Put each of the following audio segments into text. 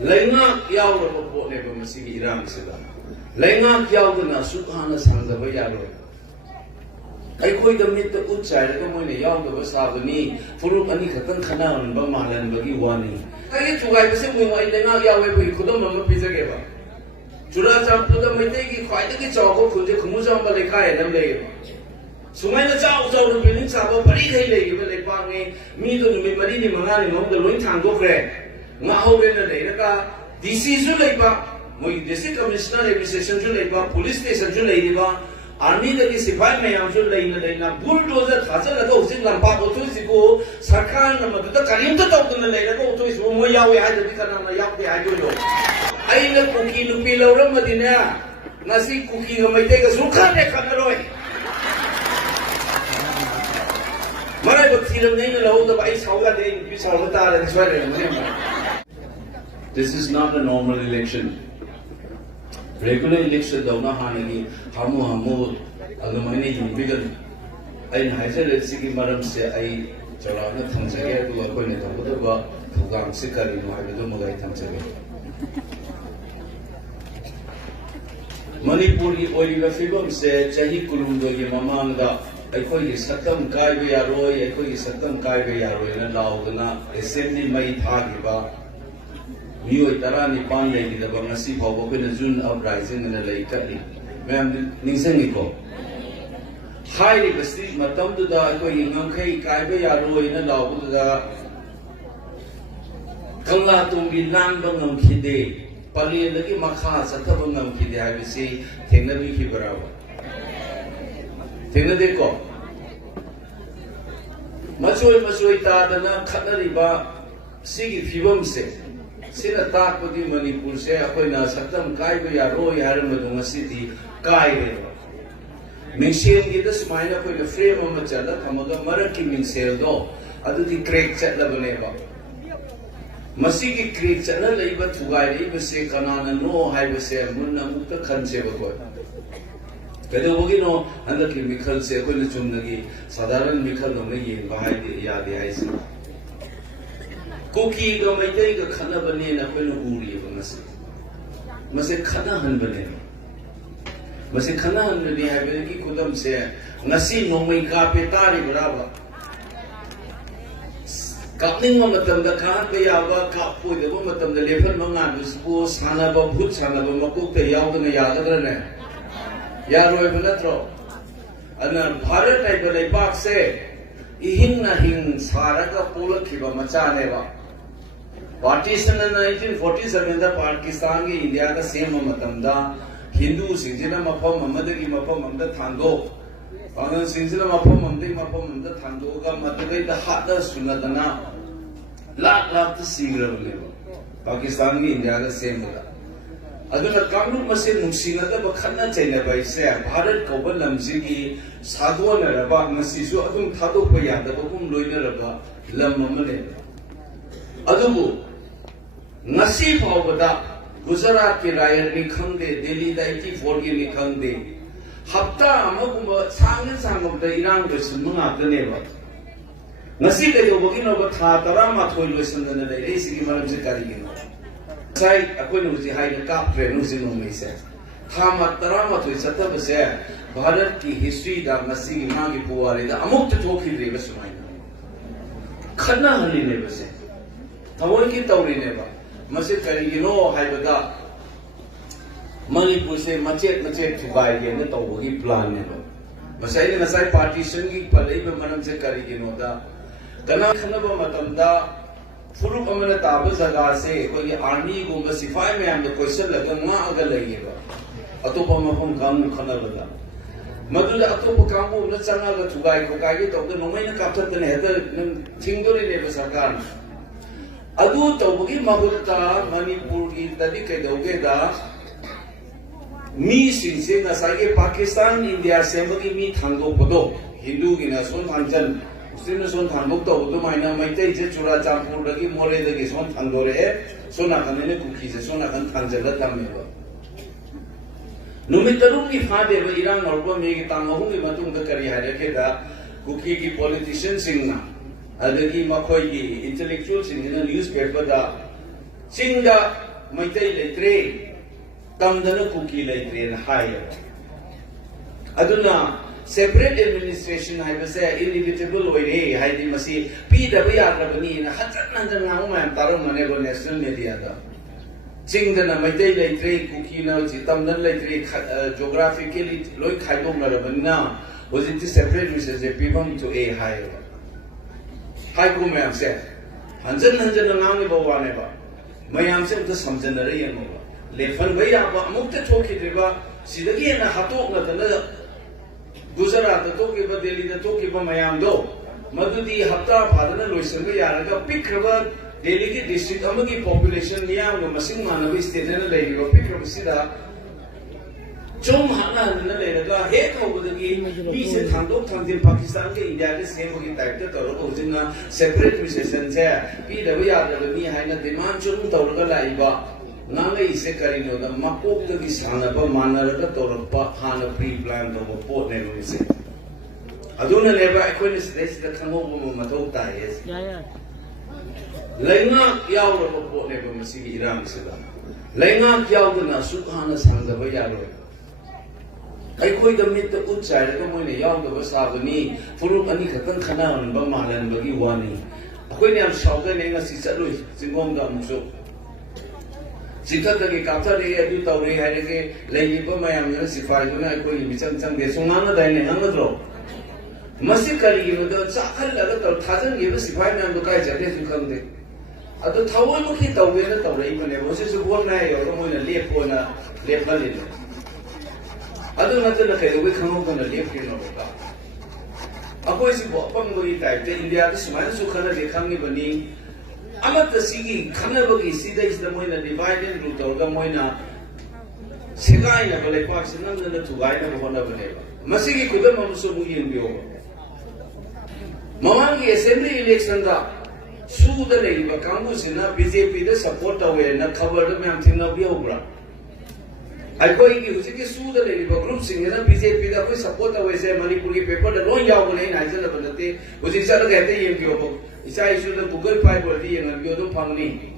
Lenga yaw the boat never missing Iran Sida. Lenga yaw the Nasukana Sons of Yaro. I quit the mid the outside, the money yaw the Vasavani, Furu Anikatan Kanan, Bamalan, Bagi Wani. I get to like the same way Lenga Yahweh, we couldn't remember Pizza Geva. Churacham put them with taking quite a good job for the Kumuzam Balekai and Lay. So when the child out of the Peninsula, but he lay, will they find me to the Marini Manani, the Wintan go fair. Now, when the Leda, this is Zuleba, we district commissioner, administration Zuleba, police station Zuleba, army that is if I may am Zulena, bulldozer, Hazard, in Lampago to Zico, Sakan, the Kalimta of the Leda, go to his home, where we had to become a Yapi. I ain't a cookie to Pilo Ramadina, Nasi cookie, or may take a Zuka, Kanaroy. Mara but see the name of all the ice, how they use Salvatore and Sweater. This is not a normal election. Regular election, the Hanagi, Hamu, Alumani, Bigan. I inherited Siki Madam say, I Jalana Tanzania to a point of whatever to Gang Sikari, no, I don't know that Tanzania. Manipuri Oliver Fibum said, Chahi Kulundo Yamamanga. I call you Satam Kaiwe Aroy, I call you Satam Kaiwe Aroy, and Laugana, assembly may Tagiba. New Tarani Pande, the Banasi of Open June uprising in the late Kali. Ma'am Nisaniko. Highly prestige Matam to the Koyinga Kaiwe Aroy, and Lauga Kala to be Landon Kide, Pali the Maka, Satabam Kide, I will say, Tenabi Hibarava. Tenadeko Masui Tadana Katariba Sigi Fibum say Sina Takudi Manipur say Apoina Satam Kaiba Roy Aramaduma City Kai Mixing it a smile up in the frame of Machala Kamaga Maraki Minseldo Adu Craig Chat Labaneva Masigi Creek Channel Labor to guide say Kanana no Highway say Muna Mukta Kanseva. Pero wogi no anda ki mikal se koi na chumnagi sadaran mikal no nahi bahai de yaad hai se cookie ga maitai ga khana bane na koi no uri ba mase khana han bane mase khana han bane hai be ki kudam se ngasi no mai ka pe tari baraba kapning ma matam da khan pe ya ba ka poi de ba matam da level ma ngan bu sana ba bhut sana ba makuk te yaw na yaad ra ne Yaroi Bunatro. And then Harad I believe back say, Ihin Nahin Saraka Pula Kiba Machaneva. Partition in 1947, the Pakistan, India, the same Matamda, Hindus, Sinjina Mapam, Mamadaki Mapam, the Tango. On the Sinjina Mapam, Mapam, the Tango, Matavay, the Hata Sunatana. Lot the singer of Liver. Pakistan, India, the same. Aduna Kamlu Masin Muxina, the Bakana China by Sam, Harad Koban Lamzigi, Sadwana Rabak Masisu, Adum Tadopaya, the Bokum Loina Rabba, Lamamane. Adubu Nasib Ovada, Gujarat Kirayan Nikande, Delhi 1940 Nikande, Hapta Amaguma, Sang of the Iran was Muna the neighbor. Nasib the Yobogin of Tatarama Toilus and the Lazy Maramzikari. Say, according to the high cap, Renuzin may say. Hamatarama to Sata say, Bharat ki history that Nasi Magi Puari, the Amok to Toki Rivers Mine. Kana Hani never say. Tawaki Tauri never. Masik, you know, Haibada. Money will say, Machet to buy again, the Tawaki plan never. Masai and Masai partition, Palaba Manam Sekari, you know that. Kana Kanaba Matamda. Furu kamana tabu zagar se koi army go ma sifai mein am question laga ma agar lagega atopa mafam kam khana bada madula atopa kam na changa la thugai ko kai to the nomai na kapthat ne heda thingdori ne ba sarkar adu to bugi mahulta manipur ki tadi kai doge da mi sin se na sai Pakistan India se bugi mi thangdo bodo Hindu gi na son thanjan Son Tanuk to Mina Maite, Chura Champur, the More the Son Tandore, Sonakan cookies, Sonakan Tanjala Tamil. No matter if had Iran or make Tamahu, Matung the Kariada, cookie politicians sing now. Adagi Makoyi, intellectuals in the newspaper, Singa Maitai Letre, Tamdana Kuki Letre and higher. Aduna, separate administration, I was say, inevitable way, hiding Masi, Peter Bayakabani, and Hatan and Taramane national media. Sing the Maitai Letre, Kuki now, Tamdan Letre, geographically, Loik Haidom now, was it separate Mrs. Pibam to a higher. Haiku Mam said, Hansan and Naniba Waneva. Mayam said the Samsanari and over. Lefan Baya, Mukta Toki River, Sidagi and a Hatok, another Gujarat, the Toki, Delhi, the Toki Mayam do. Madudi Hata, Padana, Luisanga, Pick River, Delhi district, Amagi population, Niam, Masing Manavi, State and Lady, or Pick River Sida. Chom Hana and the Lega, head over the game, peace and Tando, Tantin Pakistan, India, the same type that are separate musicians there. Peter, we are the Mihana demand Chum Torga Laiba. Nana is a carino, the Mapok the Sanaba, Manara, Torpa, Hana pre planned of a port never say. Aduna never acquaintance the Kamo Matota is. Lenga Yaw of a port never see Iran Seda. Lenga Yawdana Sukhana Sanda Bayaro. I quit the mid the outside, the money young of us have me, Furu Anika Kanan, Baman and Bagiwani. When I'm shouting, I see Salu, Singonga Muso. Sitata Kata, they do Tauri Hadeke, Lady Bamayam, Sified when I call you some Sungana than another. Massically, you know, the Sakal, cousin, you Sified and the guys at you come there. At the Tower, look at the way that the Raven was just one night or one a lip on a lip holiday. I don't know that we come up on a lip in our car. A voice of Pangui type, the India, the Sman Sukana, they come in Bani. I'm at the Sigi, Kanabaki, Sida is the Moina divided route or the Moina Sigaina, but like Wax and another to Gaina of one of the neighbor. Masigi could have also be in the over. Mamangi assembly election that Su the neighbor, Kamusina, BJP, the support away, and covered the mountain of Yogra. I go in the Su the lady, but group singing and BJP that we support away say Manipuri paper, the long Yawan in Isabel, which is other get the Yogo. It's I should have Google Pipe or the Yodo Pangni.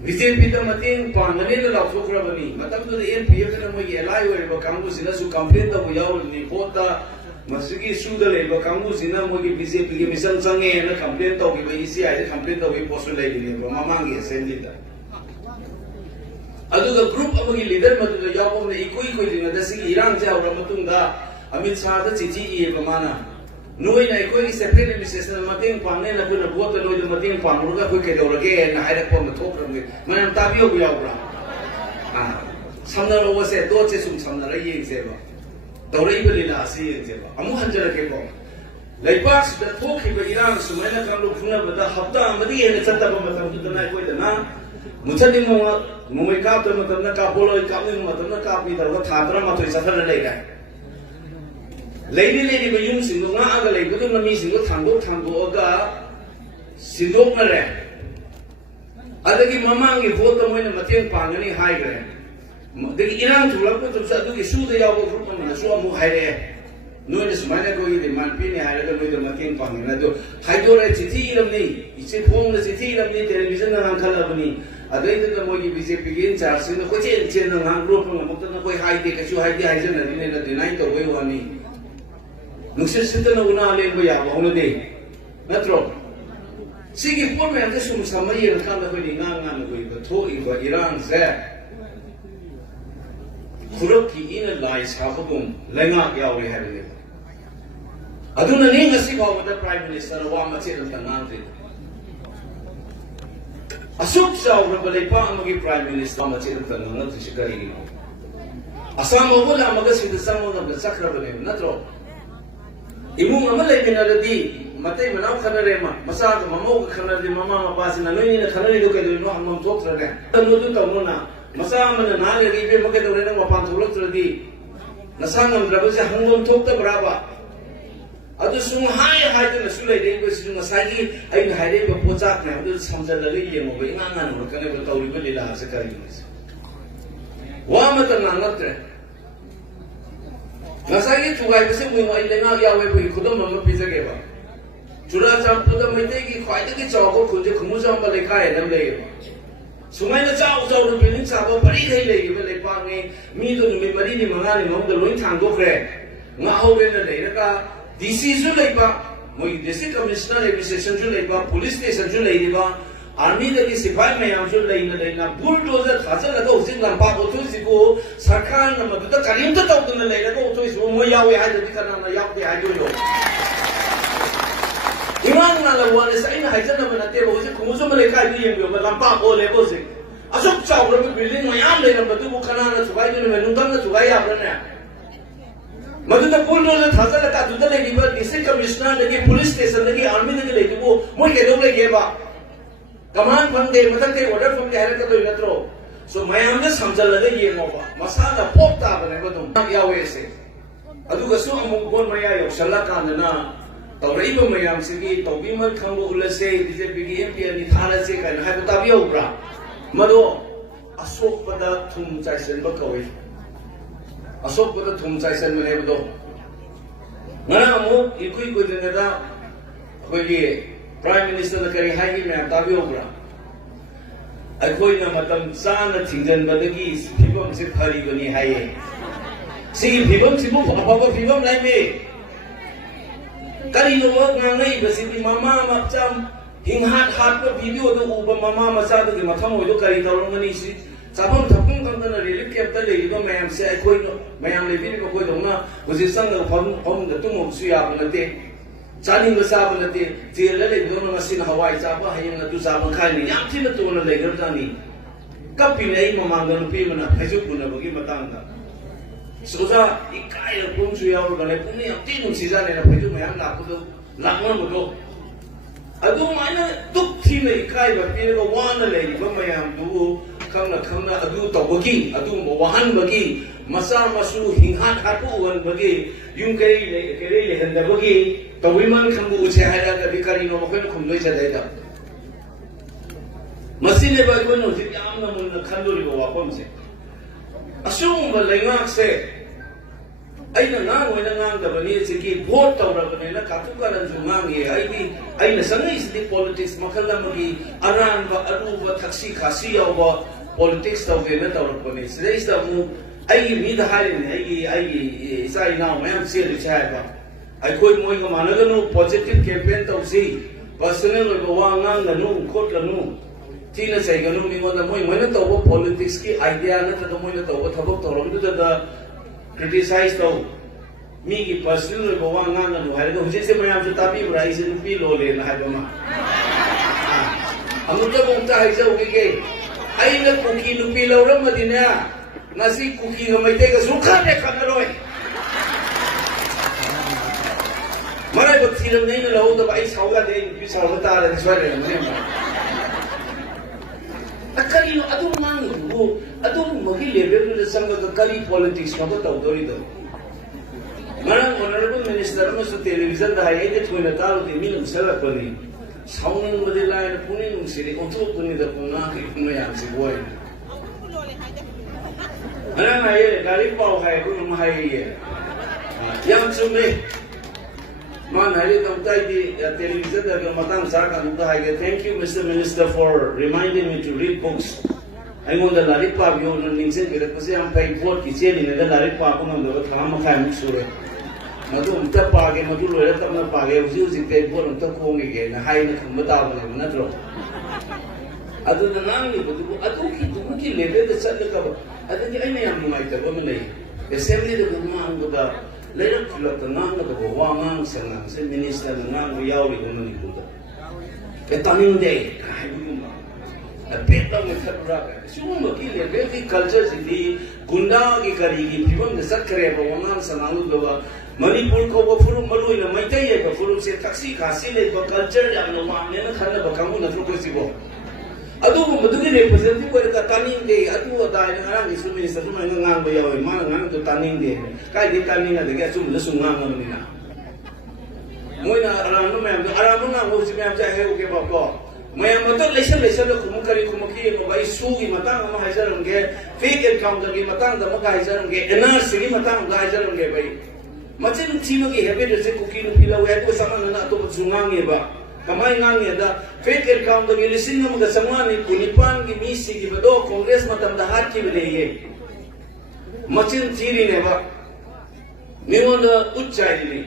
BJP the Matin Panganil of Sukravani, Matam to the NPF and we alive where Kamus in us who complain of Yaw, Nipota, Masuki Su the lady, but Kamus in Amogi BJP, Missan Sangi and a complaint of EC, I complaint of a postulating Mamangi sending that. The group of leader the Yapon the equal the Sing Iran Ramatunda, Amit Sa the Titi Pamana. Knowing I quite separate Mrs. Matin Panela put a water no the Matin Pamuga who get over again and hide upon the top of me. Madame Tabio Biabra. Samna was a daughter from Samara Zeva. The Ravelina see Zeva. Amuhanja Kebo. Like Pax the talk of Iran, Sumana can look for the Hapta, Maria and Santa Mama to the night with the man. Mutadimo. Mumika to Matanaka Polo coming Matanaka with a Tatra to Safara later. Lady were using the other lady, good on missing with Tango Tangoga Sidokare. Other give Mamma, vote them when the Matin Pangani higher. The Iran to Laput of Sadu, shoot the Yabo group and the Suamu Hare. No, this Manago, the Manpini, I don't know the Matin Pangana. Hydora city of me, it's a home, the city of me, television and Calabani. I think the Mogi begins as in the Hotel General and group of Mutana high take a shoe high Hyzen and the night away on me. Luxus Sitana Lembia on a day. Metro. Sigi for me and this from Samari and Kalabani Nangan with the Tori for Iran Zag. Kuroki in a lies Habum, Lenga Yawi having it. I don't know name a sick of the Prime Minister of Wamatil and Nanti. Asuk sa Rabalipa ang Prime Minister Matil Tangan to Chicago. Asama wala magasin the someone of the Sacrament, Natro. Imung Amalay Pinaradi, Matay Manau Kanarema, Masaka Mamo Kanadi Mama Basin, and Luni Kanari look at the Noham Tokra. Tanuta Mona, Masam and Nali, even look at the Renam upon to look to the Nasanam Drabuza Hungum Tokta Brava. Others soon high than the Sule was in the Sagi, I had a Pozak now, there's some Zalarium of Ingan or Caneva Tauribilla as a Carius. Wamatan Nanotre. Nasagi to wipe the same way in Yahweh, we couldn't remember Pizageva. Jurasa put them with taking quite a good job of the Kumusam Balekai and Lay. sumaina chao chao ru building sabo bari thai lei gi le pa nge mi do mi mari ni manga ni mong do loi thang do kre nga ho be na le ka dc su lei pa moi district commissioner administration ju lei pa police station ju lei ba army da ki sipai me am ju lei na bulldozer khajal la ko jing lam pa ko tu si ko sarkar na ma da karim ta taw na lei na ko tu si mo yawe ha da kana na yak de ha jo lo Imang na lawan sa ina haisan na manate ba kasi kumuso man kai ni yeng ba lampa ko le bo si asok chao ra building mayam le na batu kana na subai ni menung na subai ya ba na madu na bulldozer thasa la ta du da le gi ba district commissioner le gi police station le gi army le gi le gi bo mo ke do le ge ba command phang de matak de order phang de har ka do na tro so mayam na samjal le gi mo ba masa na pop ta ba ne ba dum ya we se adu ga su among bon maya yo shalaka na Tauriba mayam sigi taubimal khambo ulase BJP ki MP ni thana se kan hai ta biyo bra mado asok pada thum chaisen ba kawi asok pada thum chaisen mane bado ngana mo ikui ko de da ko gi prime minister na kari hai gi me ta biyo bra ai koi na matam sana thingjan badagi phibom se phari bani hai sigi phibom sibu phaba phibom lai me Kali no ngangai basi mama macam hinghat hat ko video do uba mama masa do ki matham ho do kari tawrong ni si sabam thapung kam na relief camp ta le do mayam se koi no mayam le bi ko koi do na busi sang no phom da tum su ya ba te chaning ba sa ba te je le le do na sin hawai sa ba hayang na du sa ba khai ni yam thi na to na le gar ta ni kapi nei mama ga no pi ma na phaju ku na ba ki matang da Soja ikai la pun suya ro dale pun ni ti nun si jane na pheju mayam la ko la ma mo do adu mana duk thi ne ikai ba pi ko wa na le ba mayam du kham na adu to bagi adu mo wahan bagi masa masu hinghat hatu wan bagi yung kari le handa bagi to wi man kham bu che ha da bi kari no ko khum loi cha dai da masine ba ko no ji am na mun na khan lo ri ba pom se asung ba lengak se aina ngang wena ngang da bani se ki vote tawra bani na katu ka ran ngang ye aina sangai is the politics makalla magi aran ba aru ba thaksi khasi yaw ba politics taw ge na tawra bani se is da mu ai mi da hai ne ai sai na ma am se ri cha ba ai koi moi ga managa no positive campaign taw si personal go wa ngang da nu khot la nu Tina say ganun mi wala mo na tawo politics ki idea na ta mo na tawo thabok tawrong du da criticize taw mi ki personal ko wa nga no hai do jise mayam ju tabi brai se pi lo le na ha ba ma amu ta bong ta hai sa ugi ke ai na kuki nu pi lo ram madina nasi kuki ga mai te ga sukha ne khan roi marai bo thiram nei na lo da ai sau ga de pi sau ta la swa le ma Akali no adu mang go adu magi level na sanga ka kali politics ma ko tawdori do marang honorable minister mo sa television da hay ite thoi na talo ti minum sala ko ni sauning mo de lai na punin mo siri ko to ni da ko na ki mo yang si boy marang ay gari pau hay ko mo hay ye yang chumbe Man, I didn't the television that you're matang saka nukta hai. Thank you, Mr. Minister, for reminding me to read books. I want the larit pa yo nang ningsen kirat kasi ang pay vote kitchen ni the larit pa ko nang dapat kama kay muksure. Madu umta pa ke madu lo rat na pa ke usi pay vote umta ko ngi na hai na khambata ba na tro. Adu na nang ni adu ki level de sat ka ba. Adu ni ai na yam mai ta ba me nei. Assembly de ma ang da Later, the nang of the Wangang Senang, the minister, the nang we yaw with the Buddha. The coming day, a bit of the Katuraka. Soon, the very cultures in the Gunda, Gikari, people, the Sakare, Wangang Sananga, Manipur, Kobo, Malu, and Maitaya, Furu, Taxi, Casile, culture, and the one, and the Kamuna Fukusibo. Adu madugin representative ko ka taning de adu da na nang isu minister mo ngang ba yaw ma ngang to taning de kai de taning na de ga sum lusung ngang ni na mo na aram no nga mo si me am ja he ke ba ko mo ya mo to lesson ko kumukari kumaki mo bai su gi matang mo hai jaram ge fake account gi matang da mo ga hai jaram ge NRC gi matang ga hai jaram ge bai machin chino gi habit se kuki no pila wa ko sama na to sungang ge ba Kamay ngang yada fake account to gilising ng mga samani kunipan gi misi gi bado Congress matam dahat ki bile machin thiri ne ba ningonda uchchai ni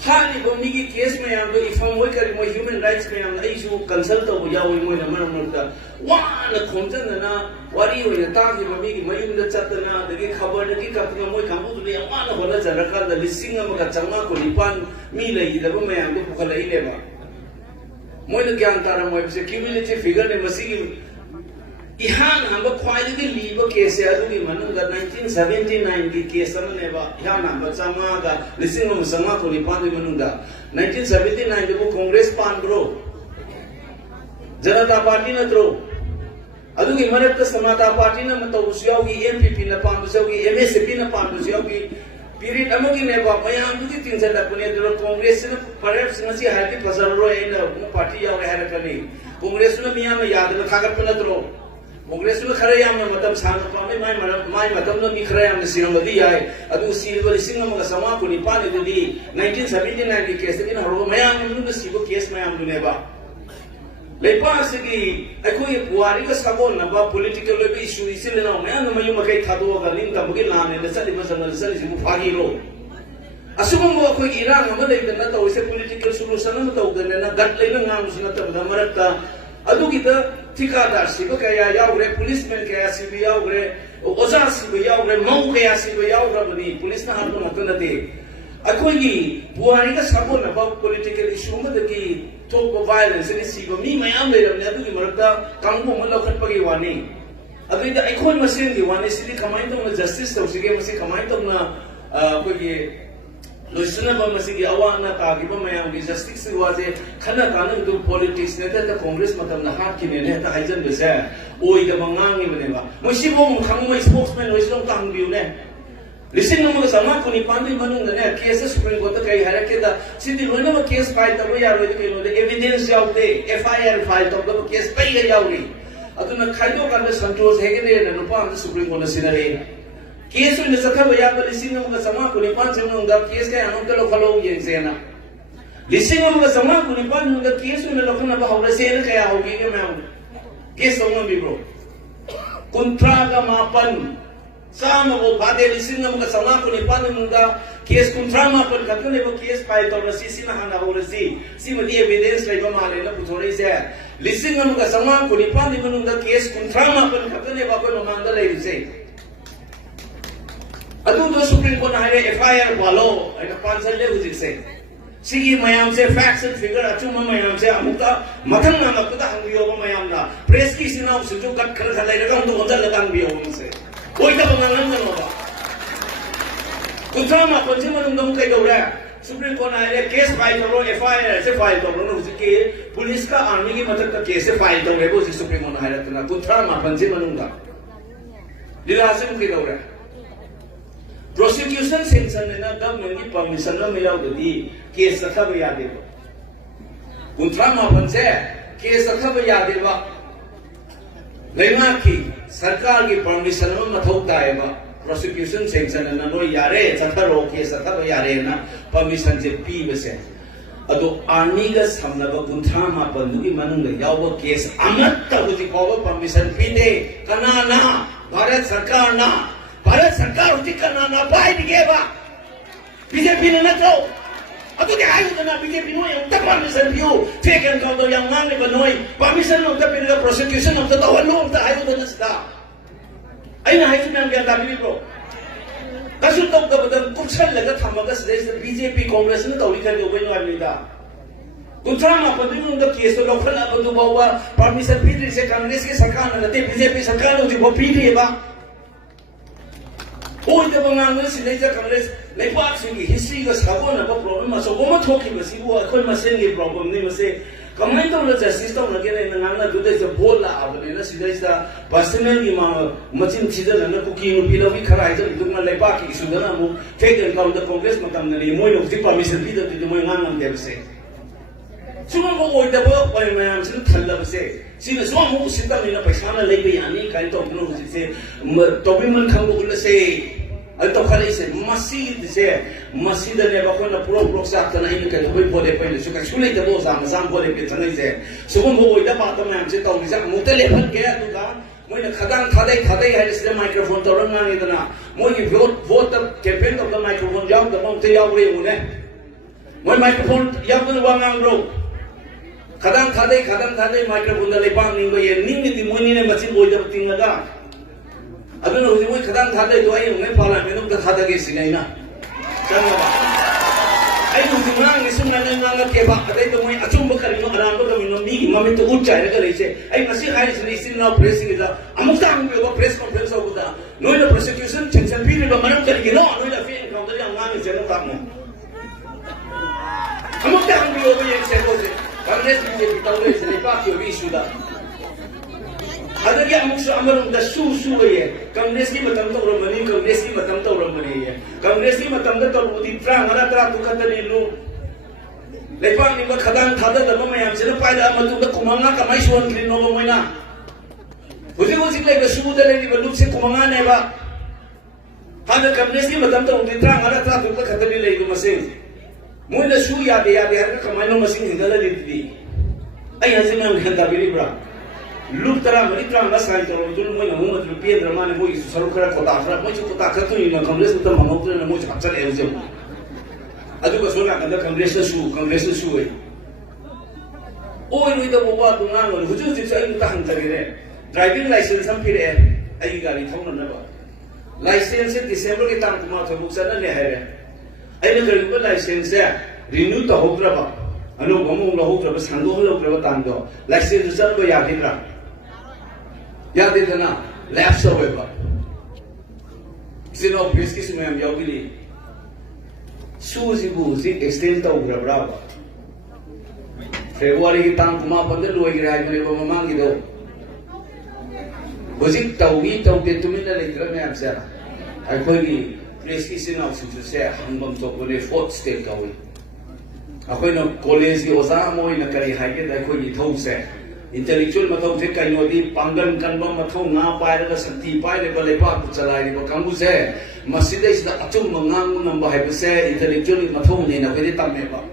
hali bo migi case me am do ifam moi kari moi human rights me am ai su consult to ya oi moi na man ta wa na khomjan na wari oi na ta gi migi mai unda chatna de gi khabar de gi kapna moi kamu du ya ma na hola jaraka da lising am ka changa ko lipan mi lai da bo me am do ko lai le ba moi na gyan tara moi se cumulative figure ne masi ihan hamba khwai de liba case ya du gi manu da 1979 gi case na ne ba ihan hamba changa da lising am sanga ko lipan de manu da 1979 de bo congress pan bro janata party na tro adugi marakta samata party na mataw siyawgi MPP na pambu siyawgi MSP na pambu siyawgi period amagi ne ba mayam dugi tinjan da pune dro congress na perhaps ngasi harti fasal ro ena party yaw re harakani congress na miyam yad na thagat puna dro congress na khara yam na matam sang pa mai matam na mi khara yam na sinamadi yai adu silver singam ga sama ko ni pani di 1979 ki case ni haro mayam nu sibo case mayam du ne ba lepa sigi akoi puari ka sabon na ba political issue isin na me an mayu makai thado ga nin ka mugi lane na sali masana sali simu phagi ro asumam mo akoi irang ma dei na to ise political solution na to ga na gat le na ngam sina ta da marakta adu kita tikadar sibo kaya yaure policeman kaya sibo yaure oza sibo yaure mau kaya sibo yaure bani police na har na to na de akoi puari ka sabon na ba political issue ma de ki talk of violence and see me my am there na du marta kangbo mo lokhat pagi wani adu ida ikon masin di wani sili kamai tong na justice to sige masi kamai tong na ko ge loisna ba masi gi awan na ta gi ba mayam gi justice wa je khana kanang du politics ne ta congress matam na hat ki ne ta haijan be sa oi da mangang ni ne ba mo si bom khang mo spokesman loisna tang biu ne Lising naman sama kung ipandi manung na cases Supreme Court kay harake da sindi lo na case file tabo yaro ito kayo de evidence yaute FIR file tabo case pay ga yauri ato na khayo kan na santos hegene na no pa Supreme Court na sinare case ni sakha ba yaro lising naman sama kung ipandi manung da case kay anong kalo kalo yen sena lising naman sama kung ipandi manung da case ni lokon na ba hawla sena kaya hogi ga ma case mo bi bro kontra ga mapan sama ko bade lising na mga sama ko ni paano mga case kontra mapan katun ebo case file to na sisi na hana urasi si mali evidence lai ba male na puthore se lising na mga sama ko ni paano mga case kontra mapan katun ebo ko mamanda lai se adu to Supreme Court na hare FIR walo ay kapansal le hujik se sige mayam se facts and figure achuma mayam se amukta mathang na makta hangbiyo ba mayam na press ki sinaw suju kat khara khalai ra to hodal lagang biyo se Oi ta bangalan na ba? Kung sama kung sino nung dong kay gawra, Supreme Court na ile case file to FIR se file to no si ke police ka army ki matak ka case file to rebo si Supreme Court na hire na kung sama kung sino nung da. Dilasin kay gawra. Prosecution sanction na government ki permission na milaw di case sa ba yade ba? Kung sama kung se case sa ba yade ba? Lenga ki सरकार की permission में मथौता है बा prosecution section ना no यारे चथरो के सथरो यारे ना परमिशन जे पी बसे अदो आर्मी का समनब गुंथा मा बंदुगी मनुंग याव केस अमत हुजी को परमिशन पी दे कना ना भारत सरकार हुजी कना ना बाय दिगे बा बीजेपी ने ना तो अदो के आयु ना बीजेपी नो यंग तक परमिशन पियो फेकन का तो यंग मांग ने बनोई परमिशन नो तक पिन प्रोसिक्यूशन नो तो वलो तो आयु तो नस्ता aina hai tu nang gata bi bro kasu tok da badan kuchal laga thamaga side BJP Congress na tawli kar go no ani da kutra ma padinu da case to local abadu bawa permission pidi se Congress ke sarkar na te BJP sarkar no ji bo pidi ba oi da bangang na side ja Congress lai pa singi history ga sabona ba problem ma so go ma thoki ba si bo khoi ma sen ge problem ni ma se Kamay to na justice to na kaya na nga na duda sa bola abone na sida sa personal ki mga machin chida na kuki no pilaw ki kharay sa itong na lepa ki isuda na mo fake account the Congress matam na ni mo yung di permission pida to mo yung ngang ng se suma mo oy da ba pa mayam sin thalla ba se sina suma mo sita ni na paisa na lebe yani kai to no se to bi man khang ko se अल तो खाली से मसीद ने बखोन पुरो पुरो सातना इन के तो बोले पहले सुका सुले तो बोसा मसाम बोले पे चने से सुबह वो इधर बात में हमसे तो निजा मुते लेफन के दुका मोइन खदान खादे है से माइक्रोफोन तो रंग ना इतना मोई वोट कैंपेन तो माइक्रोफोन जाओ तो मोते जाओ रे उन्हें मोई माइक्रोफोन याब तो वांगांग ब्रो खदान खादे माइक्रोफोन ले पांग निंग ये निंग दी मोनी ने मसीन बोई जब तिंग लगा अदुन हुजी मोई खदान खादे तो आई उन्हें पाला में तो खादा के सिनाइना चलो आई हुजी मांग इसम नने मांग के बा अदे तो मोई अचुम बकरी नो अराम को मिनो मी मम्मी तो उठ जाए करे छे आई मसी हाई से इसी नाउ प्रेसिंग इज अमुक तांग पे वो प्रेस कॉन्फ्रेंस हो गुदा no the prosecution tension period बा मनम करके नो नो द फेन काउंटर या मांग से नो काम अमुक तांग पे वो ये से को से कांग्रेस बीजेपी तौरे से पार्टी भी इशूदा अगर ये अमुक अमरुम द सू ये कांग्रेस की मतम तो रमनी कांग्रेस की मतम तो रमनी है कांग्रेस की मतम तो उदी प्रांगरा तरा तुखतनी लु लेपांग नि खदान थादा दब मयाम से पाइदा मतु द कुमंगा कमाई सोन क्लिनो मोइना हुजी ले सू द लेनी बलु से कुमंगा ने बा हाद कांग्रेस की मतम तो उदी प्रांगरा तरा तुखतनी ले गु मसे मोइना सू यादे हर कमाई नो मसिंग हिंगला दी आई हसे मैं घंटा बिली ब्रा लुक तरा मरी त्रांगा साइन तो जुल मोइ नमु मत पे द्रमा ने मोइ सरो खरा कोता खरा मोइ कोता खतु इन कांग्रेस तो ममोत ने मोइ हचल ए जे अदु को सोना कंद कांग्रेस सु है ओइ नुइ तो बोवा दुना न हुजु जि चाहिँ त हंत रे ड्राइविंग लाइसेंस हम फिर ए आई गाड़ी थौन न बा लाइसेंस से दिसंबर के ताम कुमा थ बुक सन ने है रे आई ने करिबो लाइसेंस से रिन्यू तो होग्रा बा अनु गमु ल होग्रा बा सांगो ल होग्रा बा ताम दो लाइसेंस चल को यादिरा यादेना लैप्स होएगा सिनो प्रेस की सुने हम यावगिली सूजी बुजी एक्सटेंड तो उग्रबरा फेब्रुआरी की तांग कुमा पंद्रह लोग गिराए मेरे को ममांग की दो बुजी ताऊगी ताऊके तुम्हें ना लेकर मैं आपसे अकोई प्रेस की सिनो सुसे हंगम तो बोले फोर्थ स्टेट का हुई अकोई ना कॉलेज की ओज़ा मोई ना करी हाई के अकोई थों से इंटेलेक्चुअल मथौ से कइनोदी पांगन कनबो मथौ ना पायरगा शक्ति पायले लेपा चलाइ ब कांगु से मसिदे सिदा अचुम मंगांग नंबर हाइबसे इंटेलेक्चुअल मथौ ने ना कदे तमेबा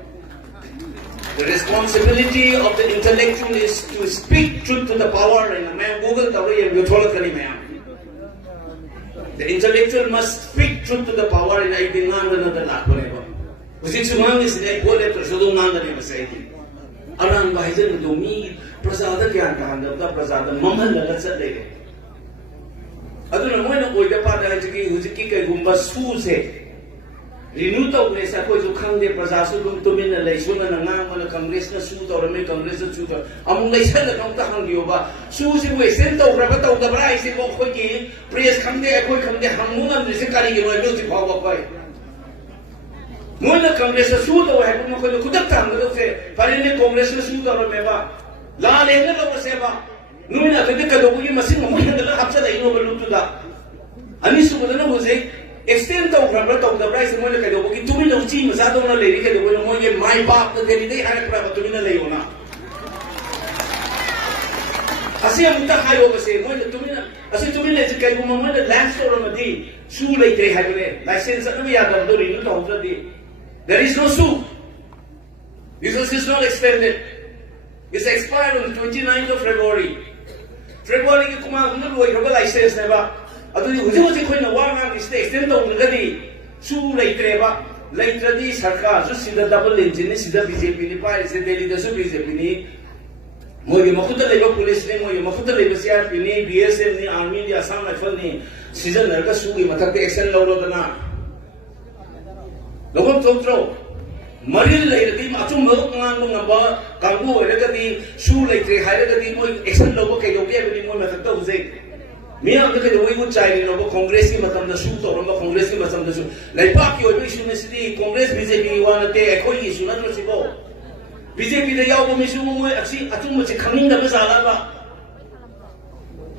The responsibility of the intellectual is to speak truth to the power and man Google tawre ye tholak kani man the intellectual must speak truth to the power and I dingan na la koreba usi sumang is ne bole prasodung nang ne basai anang bahijan do mi प्रसाद ज्ञान का अंदर प्रसाद ममन लगा चल रहे अदुना Moina ओइदा पादा जकी हुजिकी के गुंबा सू से renew तो ने सा कोई जो खंदे प्रजा सु गुम तुमिन ले सुन न ngang मन कांग्रेस न सू तो रमे कांग्रेस सू तो अमु ले सन न त हंगियो बा सू सि वे सेन तो रबा तो दबरा इसे को कोई की प्रेस खंदे कोई खंदे हमु न से काली गे लो जि भाव कोई मोइना कांग्रेस सू तो है को कोई खुदक तांग दो से पारिने कांग्रेस सू तो रमे बा ला लेने लो बसेबा नुना कदे कदोगी मसिन मोहिंदला हपसा दैनो बलुतुदा अनिसु बदन होजे एक्सटेंड तो ग्राम तो दबरा इसे मोले कदोगी तुमि लौची मजा तो न लेरी के दोनो मोये माय बाप तो देरी दे हाय प्रा तुमि न लेयोना असे मुता हायो बसे मोले तुमि असे तुमि ले के गुम मोले लैंड स्टोर मदी सू लेते हाय बने लाइसेंस न या दम दो रिन्यू तो होता the there is no so this is not extended It's expired on the 29th of February. February की कुमार उन्हें लोग रोगा लाइसेंस ने बा अतुदी उसे कोई न वांगा इसने एक्सटेंड तो उनका दी सू लेते बा लेते दी सरकार जो सीधा डबल इंजन ने सीधा बीजेपी ने पाए से दिल्ली दसु बीजेपी ने मोये मखुदा लेबा पुलिस ने मोये मखुदा लेबा सीआरपी ने बीएसएफ ने आर्मी ने असम राइफल ने सीजन नरका सू की मतलब एक्शन लो दना लोगों तो मरिल लेरदी माचुम मरुक ngang ngamba kangbu oiragadi su leitre hairagadi moi action lobo ke yogi abini moi mathakta uje miyam de ke doi un chai no congress ki matam da su to ro congress ki matam da su laipa ki oi issue ne sidi congress bjp ki wana te ekoi issue na no sibo bjp de yaw mi su moi aksi atum mo che khanging da sala ba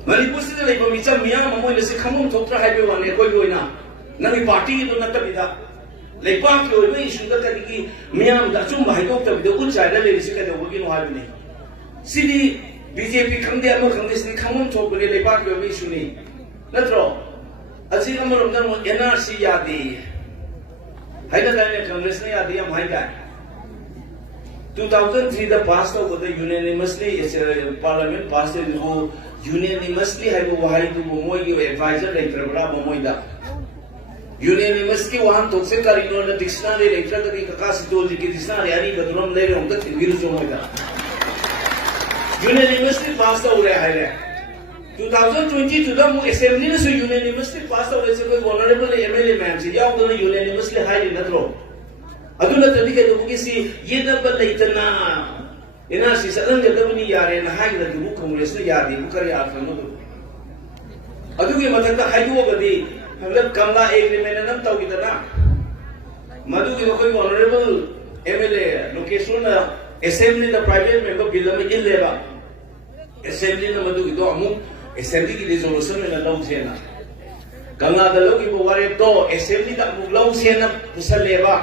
manipur si de laipa mi cham miyam moi le se khamum thoktra haibe wane koi oina nami party ki do na tabida लेपाक के ओइबे issue the कदी मियाम the चुम भाइदोक तब the उन China ले रिसिक the वगी no हाबि नहीं सिदी BJP खंदे अमो खंदे सिदी खमम थोक बले लेपाक के ओइबे इशू नहीं नत्रो असी अमरों NRC यादी है ना कांग्रेस ने यादी हम है 2003 दा पास तो वो unanimously पार्लियामेंट पास थे वो unanimously है वो वहाँ तो वो मोई की एडवाइजर लेकर बड़ा वो मोई दा unanimous की वहाँ तो से करीनो ने डिक्शनरी लेकर कभी काशी तो जी की डिक्शनरी यानी बदलम ले रहे होंगे तो वीर जो मोई दा unanimously पास तो हो रहा है 2022 दा मु असेंबली ने सो unanimously पास तो वैसे कोई honorable MLA मैम से या उन्होंने unanimously हाई न करो अदुना तभी के लोगों की सी ये न बल इतना NRC सदन के तब नहीं यारे न हाई न वो कांग्रेस ने यार वो करे आप समझो तो अदुके मतलब हाई वो बदी मतलब कमला एग्रीमेंट नम तो कितना मधु की कोई honorable MLA location assembly the private member bill में इन लेगा असेंबली ने मधु की तो अमुक असेंबली की रिजोल्यूशन में लौ से ना कमला दलों की वो वारे तो असेंबली का अमुक लौ से ना पुसल लेगा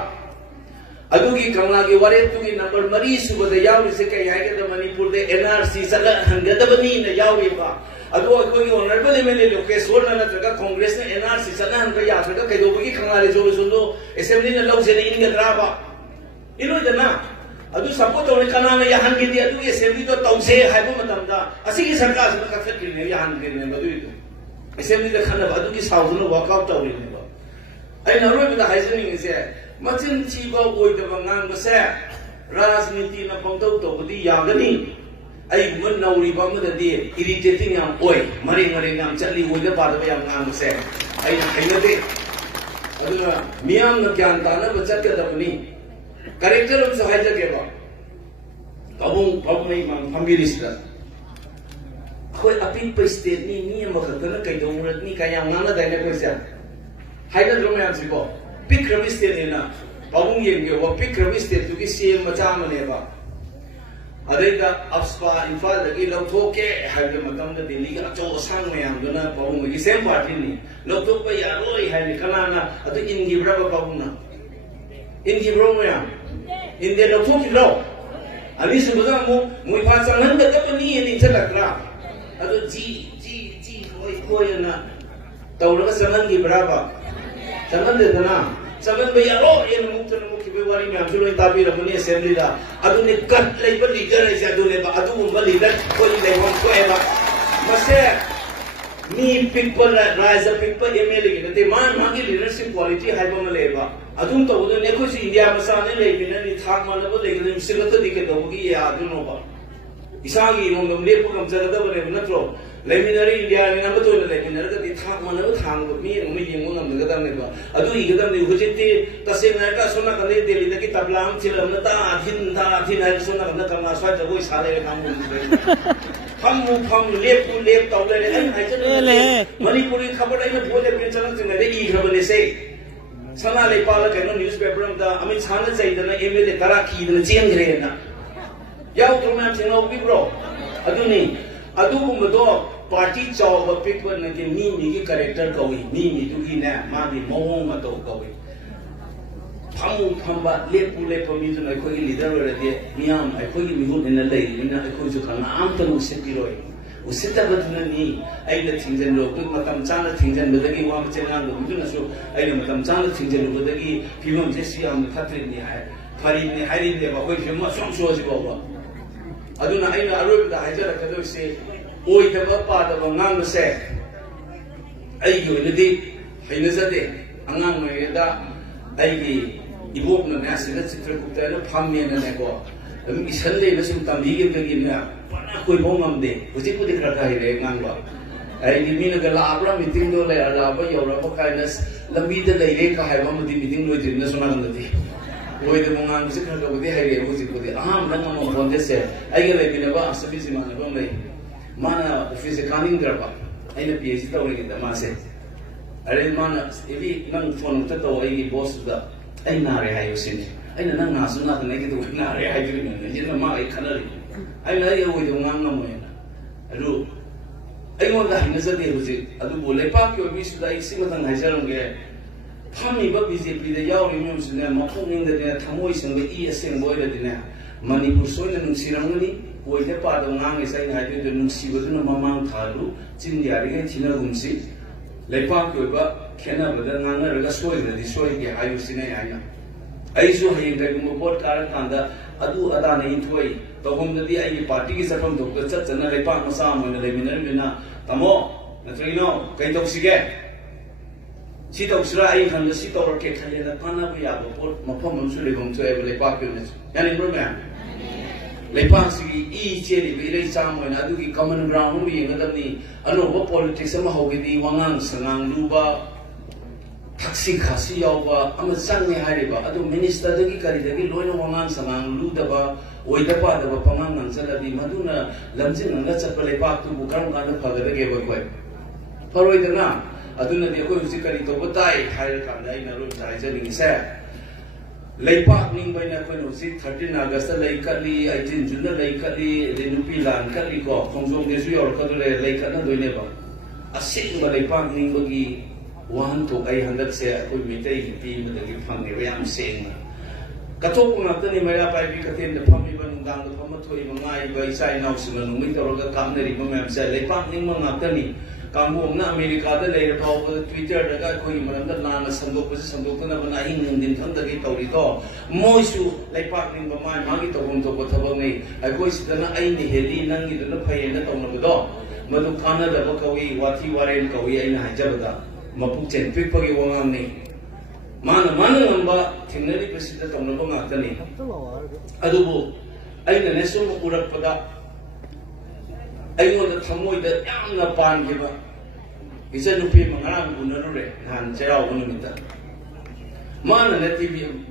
अदुगी कमला की वारे तो की नंबर मरी सुबह दे याव इसे कहीं आए के तो मणिपुर दे NRC सला हंगदबनी न याव इबा अदु कोई ऑनरेबल MLA लोकेशन न नत्रगा कांग्रेस ने NRC सला हंग यात्रगा कइदोबगी कमला रिजोल्यूशन दो असेंबली ने लौ से ने इनगद्राबा इनो जना अदु सपोर्ट होने कना ने यहां गिदी अदु असेंबली तो तौसे हाइबो मतमदा असि की सरकार से कथक किने यहां गिने बदु असेंबली द खना अदु की साउथ नो वर्कआउट तौरिने बा आई नरोय बिदा हाइजनिंग से मचिन चीबा ओइदबा ngang राजनीति न पंगतौ तौबदी यागनी आई गुन नौरिबा मददी इरिटेटिंग याम ओय मरे मरे याम चली ओइदा बादबा याम ngang से आई हैनदे अदुना मियाम न ज्ञान ताना बचकदबनी करेक्टर of सहायता के बाद कबूं नहीं फंबिरिस्ता कोई अपील पे स्टेट नहीं मखकन कई दो मुरत नहीं कया ngana दाइने कोई से हाइना ड्रोम याम सिको पिक रवि स्टेट है ना कबूं ये वो पिक रवि स्टेट तो की सीएम मचा मनेबा अदेगा अफ्सपा इम्फाल लगी लौथोके हाइगे मतम द दिल्ली का अचो सांग में याम दोना कबूं की सेम पार्टी नहीं लौथोक पे यारोय हाइने कनाना अतो इनगी ब्राबा कबूं ना इनगी ब्रो में India no talk low. Ali sudah mu pasang nanda tapi ni ini celak lah. Aduh ji koi na. Tahu lah sangan di berapa? Sangan deh na. Sangan bayar oh yang mu kibewari ni ambil tapi lah muni assembly dah. Aduh ni cut lebar leader aja aduh lebar aduh mu leader koi lebar koi apa? Masih ni people rise up people MLA kita te magi leadership quality hai pun lebar. अदुम तो उधर ने कुछ India में साने लेकिन नहीं थाक माने वो लेकिन मिसिल तो दिखे तो कि ये आदमी नो बा इसागी नो ले को कम से ज्यादा बने न तो लेकिन नहीं इंडिया में ना तो लेकिन नहीं तो थाक माने वो थांग वो मी उन्हें ये मुन हम लगता नहीं बा अदु ये कदम नहीं हो जितने तसे नहीं का सोना करने दिल्ली तक तबलाम चिल हम ना आधीन है सोना करना करना स्वाद जब वो साले काम हम लेप तौले ले मणिपुरी खबर है ना बोले पेंशन से नहीं ये खबर से सना ले पाला कहना न्यूज़पेपर में ता अमित शाह ने चाहिए ना MLA तरा की ना चेंज रहे ना या उधर में आप चेंज भी ब्रो अदु नहीं अदु को मतो पार्टी चाव पिक पर ना के मी की कैरेक्टर कौई मी तो की ना मादी मोह मतो कौई फम बा लेप मी तो ना कोई लीडर रहते मियाम कोई मिहु ने ले ना कोई जो खाना आम तो मुझसे पिरोई उससे तब नहीं आई न थिंजन लोग तो मतलब चांद थिंजन बदगी वहाँ में चलना लोग तो नसो आई न मतलब चांद थिंजन लोग बदगी फिल्म जैसी हम खतरे नहीं है फरी ने हरी ने बाकोई फिल्म सोच जी बाबा अदुना आई न अरुब दा हाइजर कदो से ओई तब पाद नांग से आई यो नदी हाइने जदे अंगांग में दा आई की इबोक न नेशनल चित्रगुप्त ने फाम में ने को इसले न सुन तंबी के बगी ने कोई बोंग हम दे उसी को दिख रखा है रे ngang ai ni mina ga la meeting do le la ba yo ra ba kai na lambi da le re ka hai ba mu di meeting lo din na sona ga di oi de mong ang sikha ga di hai re ko si ko di aham na mo bon de se ai ga le bi na ba sabi si ma na ba mai mana office kaning gar ba ai na PhD ta oi da ma se are mana evi nang phone ta to ai boss da ai na re hai yo sin ai na nang na su na ne ki to na re hai ju ni ne ma ai khana ri ai na yo oi de ngang na mo na aru ai mo da hina zade hu ji adu bo le pa ki o mi su da ai sing ma thang hai ja rong ge phami ba BJP de yaw ri mi su ne ma khong ning de ne thamoi sing ge I asing boy de ne manipur soi na nung sirang ni oi de pa da ngang ai sai na de nung si ba du na ma mang tha lu chin ya ri ge thina rum si ꯂꯩꯄꯥꯛꯀꯤ ꯑꯣꯏꯕ ꯈꯦꯠꯅꯕꯗ ꯉꯥꯡꯅꯔꯒ ꯁꯣꯏꯗ꯭ꯔꯗꯤ ꯁꯣꯏꯒꯦ ꯍꯥꯏꯕꯁꯤꯅꯦ ꯑꯩꯅ ꯑꯩꯁꯨ ꯍꯌꯦꯡ ꯀꯩꯒꯨꯝꯕ vote ꯀꯥꯔꯀꯥꯟꯗ ꯑꯗꯨ ꯑꯗꯥꯅ ꯏꯟꯊꯣꯛꯏ ꯇꯧꯐꯝꯗꯗꯤ ꯑꯩꯒꯤ ꯄꯥꯔꯇꯤꯒꯤ ꯆꯠꯐꯝ ꯊꯣꯛꯄ ꯆꯠꯆꯅ ꯂꯩꯄꯥꯛ ꯃꯆꯥ ꯑꯃ ꯑꯣꯏꯅ ꯂꯩꯃꯤꯟꯅꯔꯤꯕꯅꯤꯅ ꯇꯥꯃꯣ ꯅꯠꯇ꯭ꯔꯒꯅꯣ ꯀꯩ ꯇꯧꯁꯤꯒꯦ ꯁꯤ ꯇꯧꯁꯤꯔꯥ ꯑꯩ ꯈꯟꯕ ꯁꯤ ꯇꯧꯔꯛꯀꯦ ꯈꯜꯂꯦꯅ ꯇꯥꯟꯅꯕ ꯌꯥꯕ ꯄꯣꯠ ꯃꯐꯝ ꯑꯃꯁꯨ ꯂꯩꯐꯝ ꯊꯣꯛꯑꯦꯕ ꯂꯩꯄꯥꯛꯀꯤ ꯑꯣꯏꯅꯁꯨ ꯌꯥꯅꯤꯡꯕ꯭ꯔꯣ ꯃꯌꯥꯝ ꯂꯩꯄꯥꯛꯁꯤꯒꯤ ꯆꯦꯜꯂꯤꯕ ꯏꯔꯩ ꯆꯥꯝ ꯑꯣꯏꯅ ꯑꯗꯨꯒꯤ ꯀꯃꯟ ꯒ꯭ꯔꯥꯎꯟ ꯑꯃ ꯌꯦꯡꯒꯗꯕꯅꯤ ꯑꯅꯧꯕ ꯄꯣꯂꯤꯇꯤꯛꯁ ꯑꯃ ꯍꯧꯒꯗꯤ ꯋꯥꯉꯥꯡ ꯁꯉꯥꯡ ꯂꯨꯕ ꯊꯛꯁꯤ ꯈꯥꯁꯤ ꯌꯥꯎꯕ ꯑꯃ ꯆꯪꯉꯦ ꯍꯥꯏꯔꯤꯕ ꯑꯗꯨ ꯃꯤꯅꯤꯁꯇꯔꯗꯒꯤ ꯀꯔꯤꯗꯒꯤ ꯂꯣꯏꯅ ꯋꯥꯉꯥꯡ ꯁꯉꯥꯡ ꯂꯨꯗꯕ ꯑꯣꯏꯗ ꯄꯥꯗꯕ ꯄꯉꯥꯡ ꯉꯥꯡꯁꯤꯜꯂꯗꯤ ꯃꯗꯨꯅ ꯂꯝꯖꯤꯡꯉꯒ ꯆꯠꯄ ꯂꯩꯄꯥꯛꯇꯨꯕꯨ ꯀꯔꯝ ꯀꯥꯟꯗ ꯐꯒꯗꯒꯦꯕ ꯑꯩꯈꯣꯏ ꯐꯔꯣꯏꯗꯅ ꯑꯗꯨꯅꯗꯤ ꯑꯩꯈꯣꯏ ꯍꯧꯖꯤꯛ ꯀꯔꯤ ꯇꯧꯕ ꯇꯥꯏ ꯍꯥꯏꯔꯀꯥꯟꯗ ꯑꯩꯅ ꯑꯔꯣꯏꯕꯗ ꯍꯥꯏꯖꯅꯤꯡꯉꯤꯁꯦ ꯂꯩꯄꯥꯛ ꯅꯤꯡꯕꯩꯅ ꯑꯩꯈꯣꯏꯅ ꯍꯧꯖꯤꯛ 13 ꯑꯥꯒꯁꯇ ꯂꯩ ꯀꯠꯂꯤ 18 ꯖꯨꯟꯗ ꯂꯩ ꯀꯠꯂꯤ ꯑꯗꯩ ꯅꯨꯄꯤ ꯂꯥꯟ ꯀꯠꯂꯤꯀꯣ ꯈꯣꯡꯖꯣꯝꯗꯁꯨ ꯌꯧꯔꯛꯀꯗꯣꯔꯦ ꯂꯩ ꯀꯠꯅꯗꯣꯏꯅꯦꯕ ꯑꯁꯦꯡꯕ ꯂꯩꯄꯥꯛ ꯅꯤꯡꯕꯒꯤ ꯋꯥꯍꯟꯊꯣꯛ ꯑꯩ ꯍꯟꯗꯛꯁꯦ ꯑꯩꯈꯣꯏ ꯃꯩꯇꯩ ꯅꯨꯄꯤ ꯑꯃꯗꯒꯤ ꯐꯪꯉꯦꯕ ꯌꯥꯝ ꯁꯦꯡꯅ ꯀꯠꯊꯣꯛꯄ ꯉꯥꯛꯇꯅꯤ ꯃꯩꯔꯥ ꯄꯥꯏꯕꯤ ꯀꯩꯊꯦꯜꯗ ꯐꯝꯃꯤꯕ ꯅꯨꯡꯗꯥꯡꯗ ꯐꯝꯃ ꯊꯣꯛꯏꯕ ꯉꯥꯏꯕ ꯏꯆꯥ ꯏꯅꯥꯎꯁꯤꯡꯅ ꯅꯣꯡꯃꯩ ꯇꯧꯔꯒ ꯀꯥꯞꯅꯔꯤꯕ ꯃꯌꯥꯝꯁꯦ ꯂꯩꯄꯥꯛ ꯅꯤꯡꯕ ꯉꯥꯛꯇꯅꯤ ꯀꯥꯡꯕꯨ ꯑꯃꯅ ꯑꯃꯦꯔꯤꯀꯥꯗ ꯂꯩꯔ ꯐꯥꯎꯕꯗ ꯇ꯭ꯋꯤꯇꯔꯗꯒ ꯑꯩꯈꯣꯏꯒꯤ ꯃꯔꯝꯗ ꯂꯥꯟꯅ ꯁꯟꯗꯣꯛꯄꯁꯤ ꯁꯟꯗꯣꯛꯇꯅꯕꯅ ꯑꯍꯤꯡ ꯅꯨꯡꯊꯤꯟ ꯈꯪꯗꯒꯩ ꯇꯧꯔꯤꯗꯣ ꯃꯣꯏꯁꯨ ꯂꯩꯄꯥꯛ ꯅꯤꯡꯕ ꯃꯥꯒꯤ ꯇꯧꯐꯝ ꯊꯣꯛꯄ ꯊꯕꯛꯅꯤ ꯑꯩꯈꯣꯏ ꯁꯤꯗꯅ ꯑꯩꯅ ꯍꯦꯜꯂꯤ ꯅꯪꯒꯤꯗꯨꯅ ꯐꯩꯌꯦꯅ ꯇꯧꯅꯕꯗꯣ ꯃꯗꯨ ꯀꯥꯟꯅꯗꯕ ꯀꯧꯏ ꯋꯥꯊꯤ ꯋꯥꯔꯦꯟ ꯀꯧꯏ ꯑꯩꯅ ꯍꯥꯏꯖꯕꯗ ꯃꯄꯨꯛꯆꯦꯟ ꯄꯤꯛꯄꯒꯤ ꯋꯥꯉꯥꯡꯅꯤ ꯃꯥꯅ ꯉꯝꯕ ꯊꯦꯡꯅꯔꯤꯕꯁꯤꯗ ꯇꯧꯅꯕ ꯉꯥꯛꯇꯅꯤ ꯑꯗꯨꯕꯨ ꯑꯩꯅꯅꯦ ꯁꯨꯝ ꯎꯔꯛꯄꯗ ꯑꯩꯉꯣꯟꯗ ꯊꯃꯣꯏꯗ ꯌꯥꯝꯅ ꯄꯥꯟꯈꯤꯕ ꯏꯆꯟꯅꯨꯄꯤ ꯑꯃ ꯉꯔꯥꯡ ꯎꯅꯔꯨꯔꯦ ꯅꯍꯥꯟ ꯆꯩꯔꯥꯎꯕ ꯅꯨꯃꯤꯠꯇ ꯃꯥꯅꯅꯦ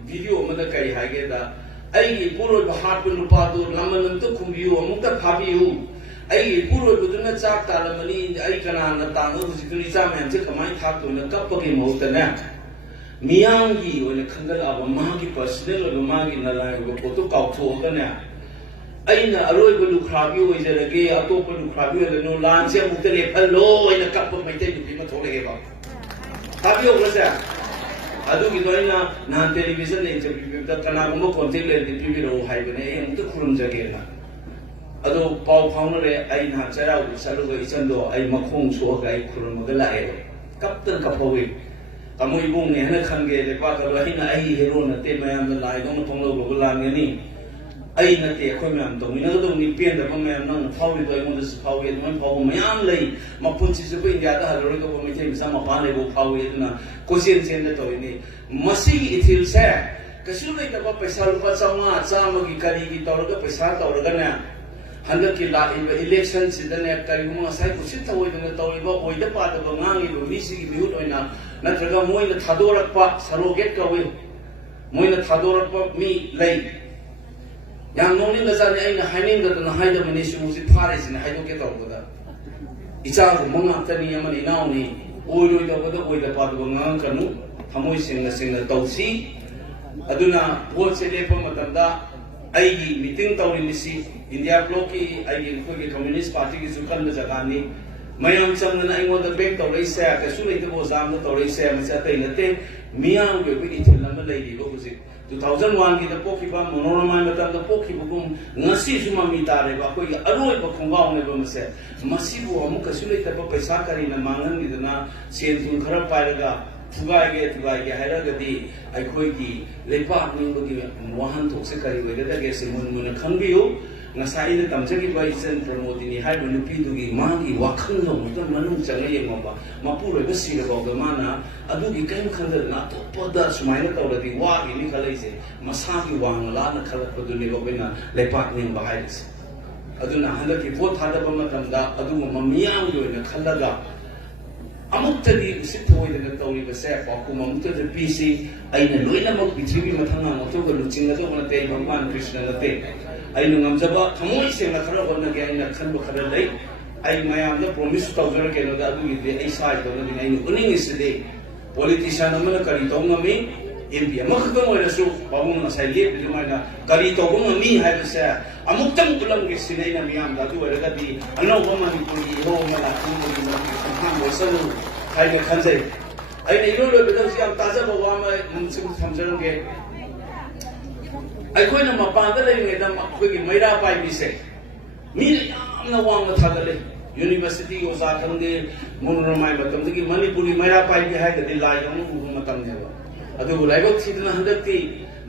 ꯚꯤꯗꯤꯑꯣ ꯑꯃꯗ ꯀꯔꯤ ꯍꯥꯏꯒꯦꯗ ꯑꯩꯒꯤ ꯏꯄꯨꯔꯣꯏꯕ ꯍꯥꯠꯄ ꯅꯨꯄꯥꯗꯨ ꯂꯃꯟ ꯑꯝꯇ ꯈꯨꯝꯕꯤꯌꯨ ꯑꯃꯨꯛꯇ ꯐꯥꯕꯤꯌꯨ ꯑꯩꯒꯤ ꯏꯄꯨꯔꯣꯏꯕꯗꯨꯅ ꯆꯥꯛ ꯇꯥꯜꯂꯝꯃꯅꯤ ꯑꯩ ꯀꯅꯥꯅ ꯇꯥꯡꯉꯒ ꯍꯧꯖꯤꯛꯇꯨ ꯏꯆꯥ ꯃꯌꯥꯝꯁꯦ ꯀꯃꯥꯏꯅ ꯊꯥꯛꯇꯣꯏꯅꯣ ꯀꯞꯄꯒꯤ ꯃꯍꯨꯠꯇꯅꯦ ꯃꯤꯌꯥꯝꯒꯤ ꯑꯣꯏꯅ ꯈꯟꯒꯠꯂꯛꯑꯕ ꯃꯥꯒꯤ ꯄꯔꯁꯅꯦꯜ ꯑꯣꯏꯕ ꯃꯥꯒꯤ ꯅꯂꯥꯏ ꯑꯣꯏꯕ ꯄꯣꯠꯇꯨ ꯀꯥꯎꯊꯣꯛꯑꯒꯅꯦ ꯑꯩꯅ ꯑꯔꯣꯏꯕ ꯂꯨꯈ꯭ꯔꯥꯕꯤ ꯑꯣꯏꯖꯔꯒꯦ ꯑꯇꯣꯞꯄ ꯂꯨꯈ꯭ꯔꯥꯕꯤ ꯑꯣꯏꯒꯅꯨ ꯂꯥꯟꯁꯦ ꯑꯃꯨꯛꯇ ꯂꯦꯞꯍꯜꯂꯣ ꯑꯩꯅ ꯀꯞꯄ ꯃꯩꯇꯩ ꯅꯨꯄꯤ ꯑꯃ ꯊꯣꯛꯂꯛꯑꯦꯕ ꯇꯥꯕꯤꯍꯧꯕꯁꯦ ꯑꯗꯨꯒꯤꯗꯣ ꯑꯩꯅ ꯅꯍꯥꯟ ꯇꯦꯂꯤꯚꯤꯖꯟꯗ ꯏꯟꯇꯔꯚ꯭ꯌꯨ ꯄꯤꯕꯗ ꯀꯅꯥꯒꯨꯝꯕ ꯀꯣꯟꯇꯦꯛ ꯂꯩꯔꯗꯤ ꯄꯤꯕꯤꯔꯛꯎ ꯍꯥꯏꯕꯅꯦ ꯑꯩ ꯑꯃꯨꯛꯇ ꯈꯨꯔꯨꯝꯖꯒꯦꯅ ꯑꯗꯣ ꯄꯥꯎ ꯐꯥꯎꯅꯔꯦ ꯑꯩ ꯅꯍꯥꯟ ꯆꯩꯔꯥꯎꯕ ꯆꯠꯂꯨꯒ ꯏꯆꯟꯗꯣ ꯑꯩ ꯃꯈꯣꯡ ꯁꯣꯛꯑꯒ ꯑꯩ ꯈꯨꯔꯨꯝꯃꯒ ꯂꯥꯛꯑꯦꯕ ꯀꯞꯇꯅ ꯀꯞꯍꯧꯏ ꯇꯥꯃꯣ ꯏꯕꯨꯡꯅꯦ ꯍꯥꯏꯅ ꯈꯟꯒꯦ ꯂꯩꯄꯥꯛꯀꯗꯣ ꯑꯩꯅ ꯑꯩ ꯍꯦꯔꯣ ꯅꯠꯇꯦ ꯃꯌꯥꯝꯅ ꯂꯥꯏꯗꯧꯅ ꯄꯪꯂꯧ ꯂꯥꯟꯒꯅꯤ ꯑꯩ ꯅꯠꯇꯦ ꯑꯩꯈꯣꯏ ꯃꯌꯥꯝ ꯇꯧꯃꯤꯟꯅꯒꯗꯕꯅꯤ ꯄꯦꯟꯗꯕ ꯃꯌꯥꯝ ꯅꯪꯅ ꯐꯥꯎꯔꯤꯗꯣ ꯑꯩꯉꯣꯟꯗꯁꯨ ꯐꯥꯎꯏ ꯑꯗꯨꯃꯥꯏꯅ ꯐꯥꯎꯕ ꯃꯌꯥꯝ ꯂꯩ ꯃꯄꯨꯟꯁꯤꯁꯨ ꯑꯩꯈꯣꯏ ꯏꯟꯗꯤꯌꯥꯗ ꯍꯜꯂꯔꯣꯏꯗꯧꯕ ꯃꯩꯇꯩ ꯃꯆꯥ ꯃꯄꯥꯟ ꯂꯩꯕ ꯐꯥꯎꯏ ꯑꯗꯨꯅ ꯀꯣꯏꯆꯦꯟ ꯆꯦꯟꯗ ꯇꯧꯔꯤꯅꯤ ꯃꯁꯤꯒꯤ ꯏꯊꯤꯜꯁꯦ ꯀꯩꯁꯨ ꯂꯩꯇꯕ ꯄꯩꯁꯥ ꯂꯨꯄꯥ 500 ꯆꯥꯝꯃꯒꯤ ꯀꯔꯤꯒꯤ ꯇꯧꯔꯒ ꯄꯩꯁꯥ ꯇꯧꯔꯒꯅꯦ ꯍꯟꯗꯛꯀꯤ ꯂꯥꯛꯏꯕ ꯏꯂꯦꯛꯁꯟꯁꯤꯗꯅꯦ ꯀꯔꯤꯒꯨꯝꯕ ꯉꯁꯥꯏ ꯀꯨꯁꯤꯠ ꯊꯑꯣꯏꯗꯅ ꯇꯧꯔꯤꯕ ꯑꯣꯏꯗ ꯄꯥꯗꯕ ꯉꯥꯡꯉꯤꯕ ꯃꯤꯁꯤꯒꯤ ꯃꯤꯍꯨꯠ ꯑꯣꯏꯅ ꯅꯠꯇ꯭ꯔꯒ ꯃꯣꯏꯅ ꯊꯥꯗꯣꯔꯛꯄ ꯁꯔꯣꯒꯦꯠ ꯀꯧꯏ ꯃꯣꯏꯅ ꯊꯥꯗꯣꯔꯛꯄ ꯃꯤ ꯂꯩ ꯌꯥꯝ ꯅꯣꯛꯅꯤꯡꯕꯖꯥꯠꯅꯤ ꯑꯩꯅ ꯍꯥꯏꯅꯤꯡꯗꯗꯅ ꯍꯥꯏꯗꯕꯅꯤ ꯁꯤ ꯍꯧꯖꯤꯛ ꯐꯥꯔꯤꯁꯤꯅ ꯍꯥꯏꯗꯣꯛꯀꯦ ꯇꯧꯕꯗ ꯏꯆꯥꯒꯨꯝꯕ ꯉꯥꯛꯇꯅꯤ ꯑꯃꯅ ꯏꯅꯥꯎꯅꯤ ꯑꯣꯏꯔꯣꯏꯗꯕꯗ ꯑꯣꯏꯗ ꯄꯥꯗꯕ ꯉꯥꯡꯀꯅꯨ ꯊꯃꯣꯏ ꯁꯦꯡꯅ ꯇꯧꯁꯤ ꯑꯗꯨꯅ ꯚꯣꯠꯁꯦ ꯂꯦꯞꯄ ꯃꯇꯝꯗ ꯑꯩꯒꯤ ꯃꯤꯇꯤꯡ ꯇꯧꯔꯤꯕꯁꯤ ꯏꯟꯗꯤꯌꯥ ꯕ꯭ꯂꯣꯛꯀꯤ ꯑꯩꯈꯣꯏꯒꯤ ꯀꯝꯃ꯭ꯌꯨꯅꯤꯁꯠ ꯄꯥꯔꯇꯤꯒꯤꯁꯨ ꯀꯟꯕ ꯖꯒꯥꯅꯤ ꯃꯌꯥꯝ ꯆꯪꯗꯅ ꯑꯩꯉꯣꯟꯗ ꯕꯦꯛ ꯇꯧꯔꯛꯏꯁꯦ ꯀꯩꯁꯨ ꯂꯩꯇꯕ ꯑꯣꯖꯥ ꯑꯃꯗ ꯇꯧꯔꯛꯏꯁꯦ ꯃꯁꯤ ꯑꯇꯩ ꯅꯠꯇꯦ ꯃꯤꯌꯥꯝꯒꯤ ꯑꯣꯏꯕ ꯏꯊꯤꯜ ꯑꯃ ꯂꯩꯔꯤꯕ ꯍꯧꯖꯤꯛ 2001ꯒꯤꯗ ꯄꯣꯛꯈꯤꯕ ꯃꯣꯅꯣꯔꯃꯥꯏ ꯃꯇꯝꯗ ꯄꯣꯛꯈꯤꯕꯒꯨꯝ ꯉꯁꯤꯁꯨ ꯃꯃꯤ ꯇꯥꯔꯦꯕ ꯑꯩꯈꯣꯏꯒꯤ ꯑꯔꯣꯏꯕ ꯈꯣꯡꯒꯥꯎꯅꯦꯕ ꯃꯁꯤꯕꯨ ꯑꯃꯨꯛ ꯀꯩꯁꯨ ꯂꯩꯇꯕ ꯄꯩꯁꯥ ꯀꯔꯤꯅ ꯃꯥꯡꯍꯟꯈꯤꯗꯅ ꯁꯦꯟ ꯊꯨꯝ ꯈꯔ ꯄꯥꯏꯔꯒ ꯊꯨꯒꯥꯏꯒꯦ ꯍꯥꯏꯔꯒꯗꯤ ꯑꯩꯈꯣꯏꯒꯤ ꯂꯩꯄꯥꯛ ꯅꯤꯡꯕꯒꯤ ꯋꯥꯍꯟꯊꯣꯛꯁꯦ ꯀꯔꯤ ꯑꯣꯏꯒꯗꯒꯦ ꯁꯤ ꯃꯨꯟꯅ ꯈꯪꯕꯤꯌꯨ ꯉꯁꯥꯏ ꯑꯩꯅ ꯇꯝꯖꯈꯤꯕ ꯏꯆꯟ ꯄ꯭ꯔꯃꯣꯗꯤꯅꯤ ꯍꯥꯏꯔꯤꯕ ꯅꯨꯄꯤꯗꯨꯒꯤ ꯃꯥꯒꯤ ꯋꯥꯈꯜꯗꯣ ꯑꯃꯨꯛꯇ ꯃꯅꯨꯡ ꯆꯪꯉ ꯌꯦꯡꯉꯣꯕ ꯃꯄꯨꯔꯣꯏꯕ ꯁꯤꯔꯐꯥꯎꯗ ꯃꯥꯅ ꯑꯗꯨꯒꯤ ꯀꯔꯤꯝ ꯈꯟꯗꯗꯅ ꯑꯇꯣꯞꯄꯗ ꯁꯨꯃꯥꯏꯅ ꯇꯧꯔꯗꯤ ꯋꯥꯒꯤꯅꯤ ꯈꯜꯂꯛꯏꯁꯦ ꯃꯁꯥꯒꯤ ꯋꯥꯡꯅ ꯂꯥꯞꯅ ꯈꯜꯂꯛꯄꯗꯨꯅꯦꯕ ꯑꯩꯈꯣꯏꯅ ꯂꯩꯄꯥꯛ ꯅꯤꯡꯕ ꯍꯥꯏꯔꯤꯁꯦ ꯑꯗꯨꯅ ꯍꯟꯗꯛꯀꯤ ꯚꯣꯠ ꯊꯥꯗꯕ ꯃꯇꯝꯗ ꯑꯗꯨꯒꯨꯝꯕ ꯃꯤꯌꯥꯝꯒꯤ ꯑꯣꯏꯅ ꯈꯜꯂꯒ ꯑꯃꯨꯛꯇꯗꯤ ꯎꯁꯤꯠ ꯊꯑꯣꯏꯗꯅ ꯇꯧꯔꯤꯕꯁꯦ ꯄꯥꯎꯈꯨꯝ ꯑꯃꯨꯛꯇꯗ ꯄꯤꯁꯤ ꯑꯩꯅ ꯂꯣꯏꯅꯃꯛ ꯄ꯭ꯔꯤꯊꯤꯕꯤ ꯃꯊꯪ ꯉꯥꯛꯊꯣꯛꯑꯒ ꯂꯨꯆꯤꯡꯒꯗꯧꯕ ꯅꯠꯇꯦ ꯑꯩ ꯚꯒꯋꯥꯟ ꯀ꯭ꯔꯤꯁꯅ ꯅꯠꯇꯦ ꯑꯩꯅ ꯉꯝꯖꯕ ꯊꯃꯣꯏ ꯁꯦꯡꯅ ꯈꯔ ꯍꯣꯠꯅꯒꯦ ꯑꯩꯅ ꯈꯟꯕ ꯈꯔ ꯂꯩ ꯑꯩ ꯃꯌꯥꯝꯗ ꯄ꯭ꯔꯣꯃꯤꯁ ꯇꯧꯖꯔꯛꯀꯦꯅꯣꯗ ꯑꯗꯨꯒꯤꯗꯤ ꯑꯩ ꯁꯥꯏꯗꯧꯅꯗꯤ ꯑꯩꯅ ꯎꯠꯅꯤꯡꯉꯤꯁꯤꯗꯤ ꯄꯣꯂꯤꯇꯤꯁꯤꯌꯥꯟ ꯑꯃꯅ ꯀꯔꯤ ꯇꯧ ꯉꯝꯃꯤ MP ꯑꯃꯈꯛꯇꯪ ꯑꯣꯏꯔꯁꯨ ꯄꯥꯕꯨꯡꯅ ꯉꯁꯥꯏ ꯂꯦꯞꯄꯤ ꯑꯗꯨꯃꯥꯏꯅ ꯀꯔꯤ ꯇꯧꯕ ꯉꯝꯃꯤ ꯍꯥꯏꯕꯁꯦ ꯑꯃꯨꯛꯇꯪ ꯎꯠꯂꯝꯒꯦ ꯁꯤꯅꯤ ꯑꯩꯅ ꯃꯤꯌꯥꯝꯗ ꯑꯗꯨ ꯑꯣꯏꯔꯒꯗꯤ ꯑꯅꯧꯕ ꯃꯅꯤꯄꯨꯔꯒꯤ ꯏꯍꯧ ꯑꯃ ꯂꯥꯛꯄꯒꯤ ꯈꯣꯡꯊꯥꯡ ꯑꯣꯏꯁꯅꯨ ꯍꯥꯏꯅ ꯈꯟꯖꯩ ꯑꯩꯅ ꯏꯔꯣꯏꯕꯗ ꯍꯧꯖꯤꯛ ꯌꯥꯝ ꯇꯥꯖꯕ ꯋꯥ ꯑꯃ ꯁꯨꯝ ꯊꯝꯖꯔꯝꯒꯦ ꯑꯩꯈꯣꯏꯅ ꯃꯄꯥꯟꯗ ꯂꯩꯔꯤꯉꯩꯗ ꯑꯩꯈꯣꯏꯒꯤ ꯃꯩꯔꯥ ꯄꯥꯏꯕꯤꯁꯦ ꯃꯤꯅ ꯌꯥꯝꯅ ꯋꯥꯡꯅ ꯊꯥꯒꯠꯂꯤ यूनिवर्सिटी ओजा खंगे मनोरमाई मतमदगी मणिपुरी मैरा पाइबी हाइदि लाई गंग उबु मतमनेबा अदुबु लाइबक थिदना हंदक्ति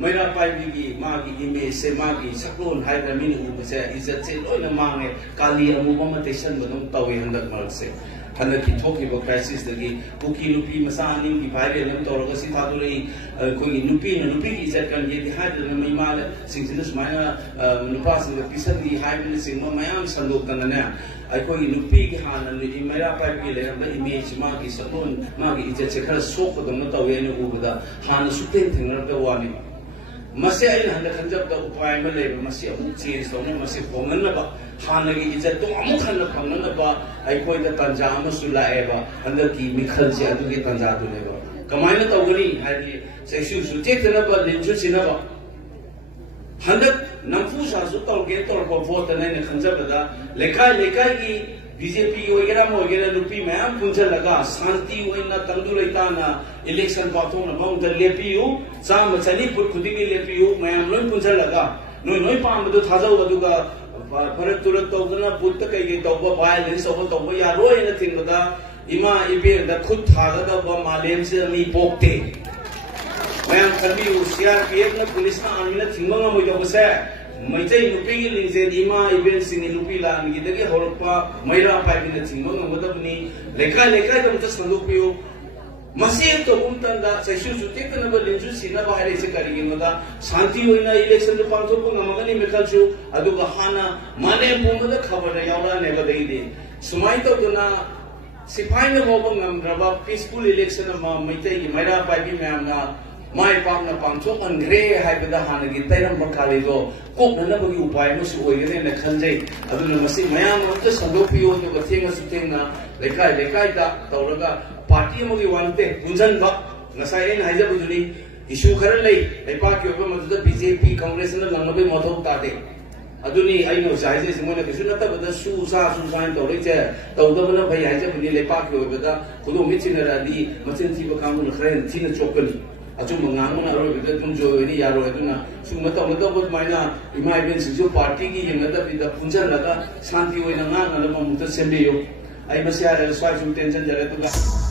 मैरा पाइबी मागी इमेज से मागी सकलोन हाइदरा मिन उबसे इज्जत से लोइना मांगे काली अमुबा मतेसन बदम तवे हंदक मरक से हंदकी थोकिबो क्राइसिस दगी कुकी नुपी मसा अनिंग की वायरल हम तौरग सी थादुरई कोई नुपी की इज्जत kan ye हाइदरा मैमाल सिंगसिन सुमाइना नुपा सिंग पिसदी हाइबन सिंग मयाम संदोक तनने अखोई नुपी की हाना नुपी मैरा पाइबी लेरब इमेज मागी सकलोन मागी इज्जत से खर सोकदम तवे ने उबदा हाना सुतें थेंगरब वानी मसे अइन हंद खंजब द उपाय में लेब मसे अमुक चेंज तौने मसे फोंगनबा हानगी इज्जत तो अमुक हन फंगनबा अखोई द तंजा अमसु लाएबा हंद की मिखल से अदुगे तंजा दुनेबा कमायन तौगनी हाइदि सेक्सु सुतेतनबा लिंजु सिनबा हंद नंफु सासु तौगे तौरबा वोट ने खंजबदा लेकाई की बीजेपी वगैरह वगैरह नुपी मैम पुंजलगा शांति होइना तंदु लेताना इलेक्शन पाथोना मौंग लेपियु चाम चनी पुट खुदिंग लेपियु मैम लोइ पुंजलगा नोइ पामदु थाजौ अदुगा भरत तुरत तौदना पुत कई तौबा वायलेंस ओबा तौबा यारोयना थिंगदा इमा इबेदा खुद थागदा मालेम से मी पोक्ते मैम कभी सीआरपीएफ ना पुलिस ना आर्मी ना थिंगंगा मोइदबसे मैजै नुपी लिंजे इमा इवेंट सिंग नुपी लान गिदगे हरपा मैरा पाइबिन थिंगो ngमदबनी लेखा दम त संदोपियो मसे तो उमतंदा सैसु सुते कनब लिंजु सिना बाहरे से करिगिनदा शांति होइना इलेक्शन पांथोप ngमगनी मेखलसु अदुगा हाना माने पुमदा खबर यावरा नेबा देइदे सुमाइ तो दुना सिपाही ने होब ngमद्रबा पीसफुल इलेक्शन मा मैजै की मैरा पाइबि मैमना माय पापना पांचोक अनग्रे हाइबदा हानगी तैरम बखालिदो कोकननबगी उपाय मसु ओइगने न खंजै अदुना मसि मयाम अमत संदोपियो तो गथेंगा सुतेंगा लेखाई दा तौरगा पार्टी अमगी वानते पुंजनबा नसाय एन हाइजबुजुनी इशू खर लई लेपाकी ओबा मदुदा बीजेपी कांग्रेस न ngमबे मथौ तादे अदुनी आइनो साइजे सिमोने किसु नतबदा सुसाइन तौरैचे तौदबना भई हाइजबुनी लेपाकी ओबदा खुदो मिचिनरादी मचिन थिबा कांगुन खरेन थिना चोकनी अचुम ngamna aroibida tum joini yaro aduna sumata mata maina ima even sijo party ki yengada bida punjalaga shanti hoina ngana na mamutta sembiyo ai masya swai sum tension jare to